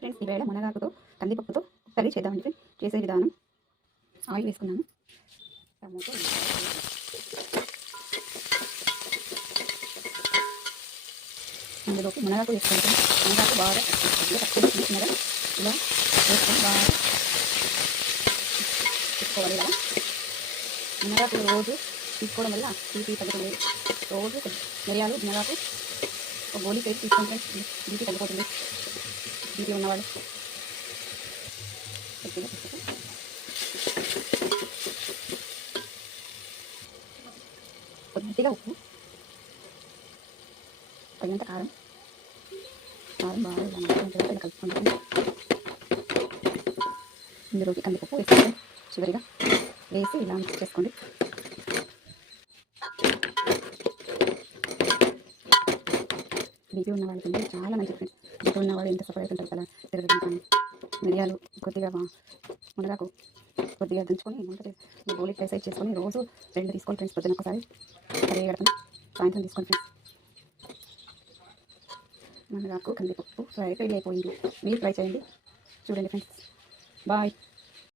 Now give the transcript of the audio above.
Friends ఈవేళ మునగాకుతో కందిపప్పుతో curry చేద్దామండి friends. చేసే విధానం: ఆయిల్ వేసుకున్నాను, టమోటో అందులోకి మునగాకు వేసుకుంటాం. మునగాకు బాగా పక్కన తీసుకున్నారా ఇలా వేసుకొని బాగా తీసుకోవాలి. ఇలా మునగాకు రోజు తీసుకోవడం వల్ల బీపీ తగ్గుతుంది. రోజు మిరియాలు మునగాకు ఒక గోళీ పేరు తీసుకుంటే బీపీ తగ్గిపోతుంది. బీపీ ఉన్నవాళ్ళు కొద్దిగా ఉప్పు, తగినంత కారం బాగా ఇలా కలుపుకుంటాం. ఇందులోకి కందిపప్పు వేసుకోండి. చివరిగా వేసి ఇలా మిక్స్ చేసుకోండి. బీపీ ఉన్న వాళ్ళకి చాలా మంచి ఫ్రెండ్స్. బీపీ ఉన్నవాళ్ళు ఎంత సఫర్ అవుతుంటారు కదా తిరగడం. కానీ మిరియాలు కొద్దిగా మునగాకు కొద్దిగా దంచుకొని గోళీ సైజ్ చేసుకొని రోజు 2 తీసుకోండి ఫ్రెండ్స్. పొద్దున ఒకసారి కర్రీ గడప, సాయంత్రం తీసుకోండి ఫ్రెండ్స్. మునగాకు కందిపప్పు ఫ్రై అయిపోయింది. మీరు ట్రై చేయండి, చూడండి ఫ్రెండ్స్. బాయ్.